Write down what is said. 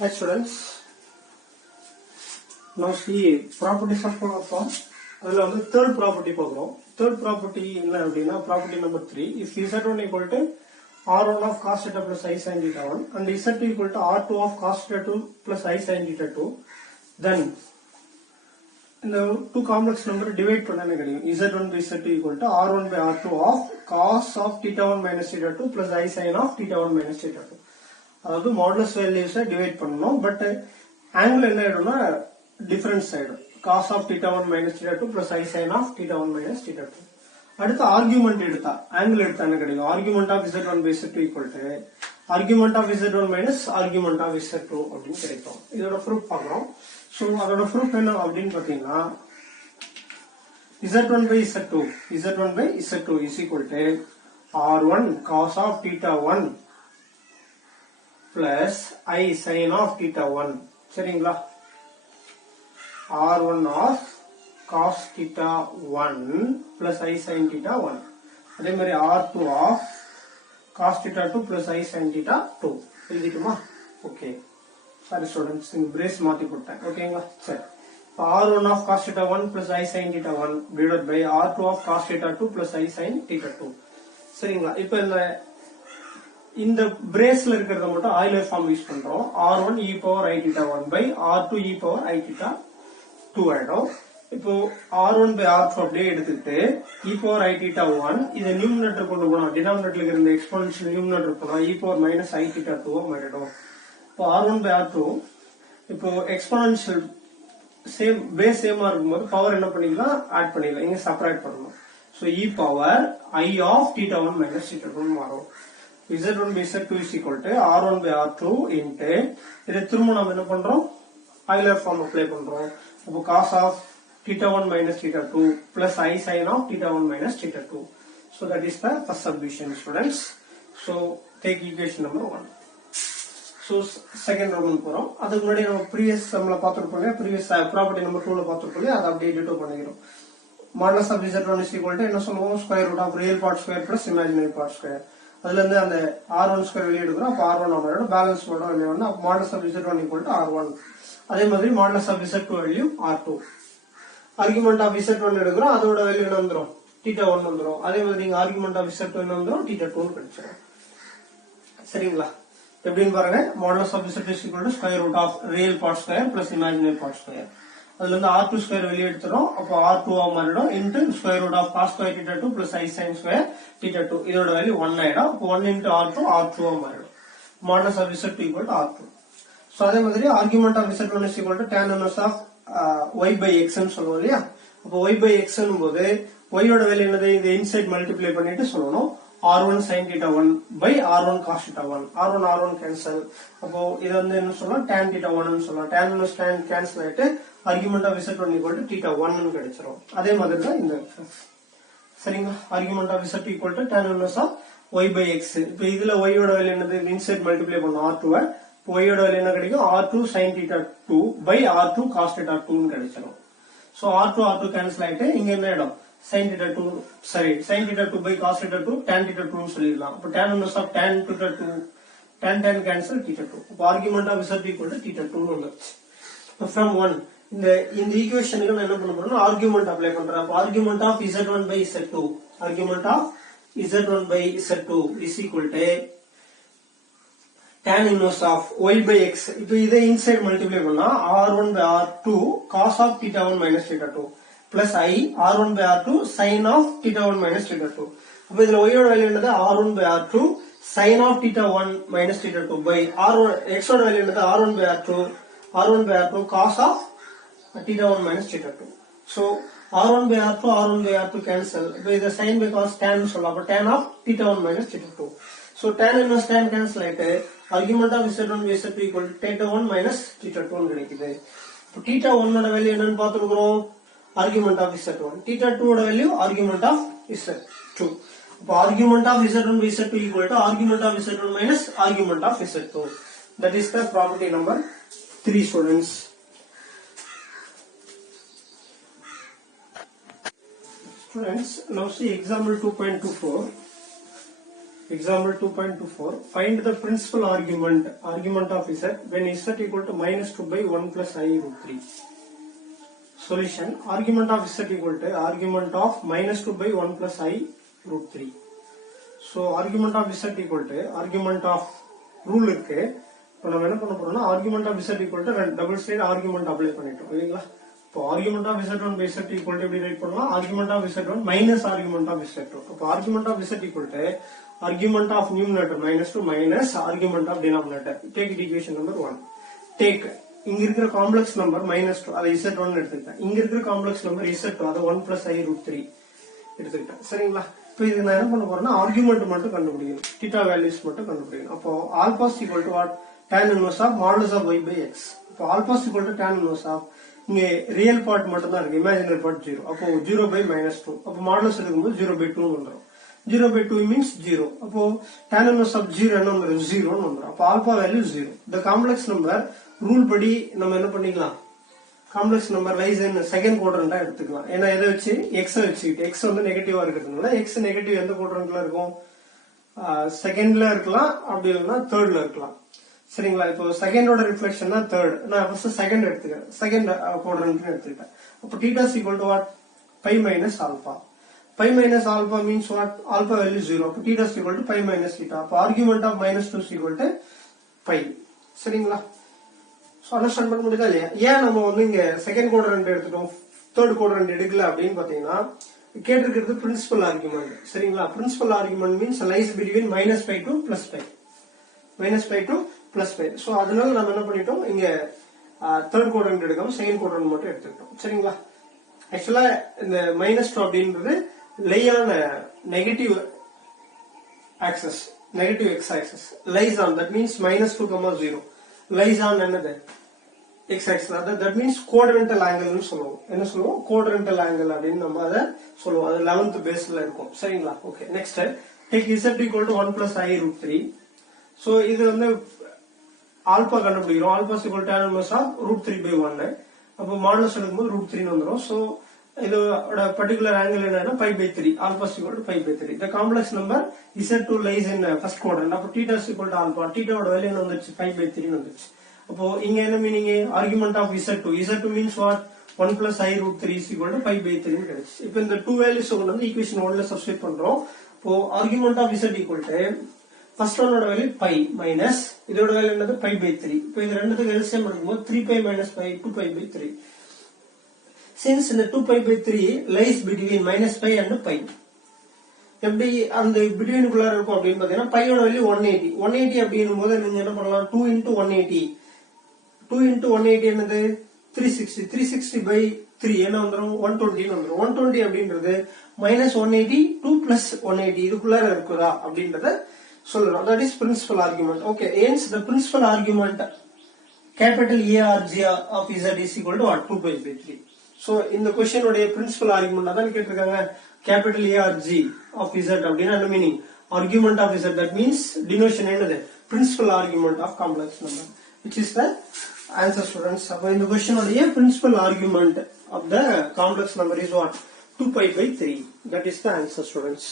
Hi students, now see properties of form. அதில் வந்து third property பார்க்குறோம். Third property என்ன அப்படின்னா property number 3. If Z1 equal to R1 of cos theta plus I sin theta 1 and Z2 equal to R2 of cos theta 2 plus I sin theta 2, then இந்த two complex number divide பண்ணானே கிடைக்கும். Z1 by Z2 equal to R1 by R2 of cos of theta 1 minus theta 2 plus I sin of theta 1 minus theta 2. அதாவது modulus வேல்யூஸை divide பண்ணணும். But angle என்ன ஆயிடும்னா difference ஆயிடும். Cos of theta 1 minus theta 2 plus i sine of theta 1 minus theta 2. அடுத்து argument எடுத்தா angle எடுத்தா என்ன கிடைக்கும்? Argument of Z1 by Z2 equal to argument of Z1 minus argument of Z2 அப்படின்னு கிடைக்கும். இதோட ப்ரூஃப் பார்க்குறோம். ஸோ அதோட ப்ரூஃப் என்ன அப்படின்னு பார்த்தீங்கன்னா Z1 by Z2 is equal to R1 cos of theta 1 plus I sin of theta 1. சரிங்களா? R1 of cos theta 1 plus I sin theta 1. அதே மாதிரி R2 of cos theta 2 plus I sin theta 2. எழுதிட்டுமா? Okay. Sorry students, இந்த brace மாத்தி போட்டேன். ஓகேங்களா? சரி. R1 of cos theta 1 plus I sin theta 1 divided by R2 of cos theta 2 plus I sin theta 2. சரிங்களா? இப்போ இந்த பிரேஸ்ல இருக்கிறத மட்டும் ஆயிலர் ஃபார்ம் யூஸ் பண்றோம். R1 e power I theta 1 by R2 e power I theta 2 ஆயிடும். இப்போ R1 by R2 அப்படியே எடுத்துக்கிட்டு e power I theta 1 இதை நியூமரேட்டர் கொண்டு போனோம். டினாமினேட்டர்ல இருக்கிற எக்ஸ்போனன்ஷியல் நியூமரேட்டர் போனா e power minus I theta 2 மாறிடும். இப்போ R1 by R2 இப்போ எக்ஸ்போனன்ஷியல் சேம் பேஸ் சேமா இருக்கும்போது பவர் என்ன பண்ணிக்கலாம்? ஆட் பண்ணிக்கலாம். இங்க செப்பரேட் பண்ணணும். So e power I of theta 1 minus theta 2 மாறும். Z1 by Z2 is equal to R1 by R2 into இதை திரும்ப நம்ம என்ன பண்றோம்? ஆயிலர் ஃபார்ம் அப்ளை பண்றோம். அப்போ cos of theta 1 minus theta 2 plus I sin of theta 1 minus theta 2. So that is the first subdivision, students. So take equation number 1. So second round போறோம். அதுக்கு முன்னாடி நம்ம previous நம்மள பார்த்திருப்போம். previous property number 2ல பார்த்திருப்போம். அதை அப்படியே டிட்டோ பண்ணிக்கிறோம். Modulus of Z1 is equal to என்ன சொல்லுவோம்? square root of real part square plus imaginary part square. அதுல இருந்து அந்த R1 ஸ்கொயர் வெளியே எடுக்கிறோம். அப்ப R1 நம்மளோட பேலன்ஸ் போட வெளியே வந்து modulus of Z1 equal to R1. அதே மாதிரி modulus of Z2 value R2. Argument of Z1 எடுக்கிறோம். அதோட வேல்யூ என்ன வந்துரும்? θ 1 வந்துரும். அதே மாதிரி நீங்க ஆர்குமெண்ட் ஆஃப் Z2 என்ன வந்துரும்? θ 2 கிடைச்சிரும். சரிங்களா? எப்படின்னு பாருங்க. Modulus of Z2 equal to square root of real part square plus imaginary part square. அதுல இருந்து R2 ஸ்கொயர் வெளியே எடுத்துறோம். அப்போ R2 ஆ மாறிடும். Into square root of cos square θ 2 plus I sin square θ 2. இதோட வேல்யூ 1 ஆயிடும். அப்போ 1 into R2 ஆ மாறிடும். Modulus of Z2 equal to R2. So அதே மாதிரி argument of Z1 is equal to tan inverse of y by x ன்னு சொல்லுவோம் இல்லையா? அப்போ y by x ன்னும் போது y யோட வேல்யூ என்னது? இந்த இன்சைட் மல்டிப்ளை பண்ணிட்டு சொல்லணும். R1 sin theta 1 by R1 cos theta 1. R1 cancel. அப்போ இது வந்து என்ன சொல்லலாம்? tan theta 1 ன்னு சொல்லலாம். tan inverse tan கேன்சல் ஆயிட்டு argument of Z1 equal to theta 1 ன்னு கிடைச்சிரும். அதே மாதிரி தான் இந்த சரிங்களா? Argument of Z2 equal to tan inverse of y by x. இப்போ இதுல y யோட வேல்யூ என்னது? இன்சைட் மல்டிப்ளை பண்ணோம் R2 y யோட வேல்யூ என்ன கிடைக்கும்? R2 sin theta 2 by R2 cos theta 2 ன்னு கிடைச்சிரும். சோ R2 கேன்சல் ஆயிட்டு இங்க என்ன ஆயிடும்? sin theta 2 sin theta 2 by cos theta 2 tan theta 2 ன்னு சொல்லிடலாம். அப்ப tan inverse of tan theta 2 tan cancel theta 2. அப்ப argument of Z2 equal to theta 2 ன்னு வந்துருச்சு. from 1 இந்த ஈக்குவேஷனுக்கு நான் என்ன பண்ண போறேன்னா ஆர்குமெண்ட் அப்ளை பண்றேன். அப்ப argument of Z1 by Z2 is equal to tan inverse of y by x. இப்போ இதை இன்சைட் மல்டிப்ளை பண்ணா R1 by R2 cos of theta 1 minus theta 2 plus I R1 by R2 sin of theta 1 minus theta 2. அப்ப இதுல y யோட value என்னது? R1 by R2 sin of theta 1 minus theta 2 by R1 x யோட value என்னது? R1 by R2 cos of theta 1 minus theta 2. So R1 by R2 cancel. இப்போ இத sin by cos tan சொல்லலாம். அப்ப tan of theta 1 minus theta 2. So tan inverse tan cancel ஆயிட்டு argument of Z1 by Z2 equal to theta 1 minus theta 2 ன்னு கிடைக்குது. இப்போ theta 1 ஓட value என்னன்னு பார்த்துக்கிறோம்? argument of Z1. theta 2 ஓட வேல்யூ argument of Z2. அப்போ argument of Z1 by Z2 equal to argument of Z1 minus argument of Z2. That is the property number 3, students. Students, now see example 2.24. Example 2.24. Find the principal argument of z when z equal to minus 2 by 1 plus I root 3. Solution. Argument of z equal to argument of minus 2 by 1 plus I root 3. So argument of z equal to argument of rule இருக்கு. இப்போ நம்ம என்ன பண்ண போறோம்னா argument of z equal to double side argument apply பண்ணிட்டோம் இல்லீங்களா? இப்போ argument of z1 by z equal to எப்படி ரைட் பண்ணலாம்? argument of z1 minus argument of z2. அப்போ argument of z equal to argument of numerator minus 2 minus argument of denominator. Take it equation number 1. Take இங்க இருக்கிற complex number -2 அதை z1 எடுத்துக்கிட்டேன். இங்க இருக்கிற complex number z2 அதை 1 plus I root 3 எடுத்துக்கிட்டேன். சரிங்களா? இப்போ இது நான் என்ன பண்ண போறேன்னா ஆர்குமெண்ட் மட்டும் கண்டுபிடிக்கணும். θ வேல்யூஸ் மட்டும் கண்டுபிடிக்கணும். அப்போ alpha is equal to what? tan inverse of modulus of y by x. அப்போ alpha is equal to tan inverse of இங்க ரியல் பார்ட் மட்டும் தான் இருக்கு, இமேஜினரி பார்ட் 0. அப்போ 0 by -2. அப்போ மாடுலஸ் எடுக்கும்போது 0 by 2 வந்துரும். 0 by 2 means 0. அப்போ tan inverse of 0 என்ன வந்துரும்? 0 ன்னு வந்துரும். அப்போ alpha value 0. The complex number rule படி நம்ம என்ன பண்ணிக்கலாம்? Complex number lies in second குவாட்ரண்டா எடுத்துக்கலாம். ஏன்னா எதை வச்சு? x வச்சுக்கிட்டு x வந்து நெகட்டிவா இருக்கிறதுனால x நெகட்டிவ் எந்த குவாட்ரண்ட்ல இருக்கும்? செகண்ட்ல இருக்கலாம், அப்படி இல்லைன்னா தேர்ட்ல இருக்கலாம். சரிங்களா? இப்போ செகண்டோட ரிஃப்ளெக்ஷன் தான் தேர்ட். நான் ஃபர்ஸ்ட் செகண்ட் எடுத்துக்கிறேன், செகண்ட் குவாட்ரண்ட் எடுத்துக்கிட்டேன். அப்போ θ is equal to what? pi minus alpha. Pi minus alpha means what? Alpha value 0. அப்போ θ is equal to pi minus θ. அப்போ argument of -2 is equal to pi. சரிங்களா? So understand பண்ண முடியுதா இல்லையா? ஏன் நம்ம வந்து இங்க செகண்ட் குவாட்ரண்ட் எடுத்துட்டோம், தேர்ட் குவாட்ரண்ட் எடுக்கல அப்படின்னு பாத்தீங்கன்னா கேட்டிருக்கிறது பிரின்சிபல் ஆர்குமெண்ட். சரிங்களா? Principal argument means lies between -5 to +5. -5 to +5. So அதனால நம்ம என்ன பண்ணிட்டோம், இங்க தேர்ட் குவாட்ரண்ட் எடுக்காம செகண்ட் குவாட்ரண்ட் மட்டும் எடுத்துக்கிட்டோம். சரிங்களா? ஆக்சுவலா இந்த -2 அப்படின்றது lie on negative axis, negative x axis. Lies on, that means -2, 0 lies on என்னது? x axis. That means quadrantal ஆங்கிள்னு சொல்லுவோம். என்ன சொல்லுவோம்? குவாட்ரண்டல் ஆங்கிள் அப்படின்னு நம்ம அதை சொல்லுவோம். அது 11th பேஸ்ல இருக்கும். சரிங்களா? Okay, next take z equal to 1 plus I root 3. So இது வந்து ஆல்பா கண்டுபிடிக்கிறோம். Alpha is equal to tan inverse of root 3 by 1. அப்போ மாடுலஸ் எடுக்கும்போது root 3 வந்துரும். சோ இதோட பர்టిక్యులர் ஆங்கிள் என்னன்னா pi by 3. Alpha is equal to pi by 3. The complex number z2 lies in first quadrant. அப்போ θ is equal to alpha. θ ஓட value என்ன வந்துச்சு? pi by 3 வந்துச்சு. அப்போ இங்க என்ன meaning? Argument of z2. z2 means what? 1 plus I root 3 is equal to pi by 3 கிடைச்சு. இப்போ இந்த 2 வேல்யூஸ் கொண்டு வந்து ஈக்குவேஷன் 1ல சப்ஸ்டிட்யூட் பண்றோம். அப்போ argument of z equal to first ஒன்னோட வேல்யூ pi மைனஸ் இதோட வேல்யூ என்னது? pi by 3. இப்போ இது ரெண்டுத்துக்கு எல்சிஎம் எடுக்கும்போது 3pi minus pi 2pi by 3. Since இந்த 2pi by 3 lies between -pi and pi. எப்படி அந்த பிட்வீன் குள்ள இருக்கும் அப்படின்னு பாத்தீங்கன்னா pi ஓட வேல்யூ 180. 180 அப்படிங்கும்போது நீங்க என்ன பண்ணலாம்? 2 into 180. 2 into 180 என்னது? 360. 360 by 3 என்ன வந்துரும்? 120 வந்துரும். 120 அப்படின்றது -180 2 plus 180 இதுக்குள்ள இருக்குதா அப்படின்றத சொல்லலாம். That is principal argument. Okay, hence the principal argument capital A or G of Z is equal to what? 2pi by 3. So இந்த क्वेश्चन உடைய பிரின்சிபல் ஆர்குமெண்ட் அதான் கேட்டிருக்காங்க. Capital A or G of Z அப்படினா என்ன meaning? Argument of Z. that means denotation என்னது? Principal argument of complex number, which is the answer students. அப்ப இந்த question உடைய principal argument of the complex number is what? 2pi by 3. That is the answer students.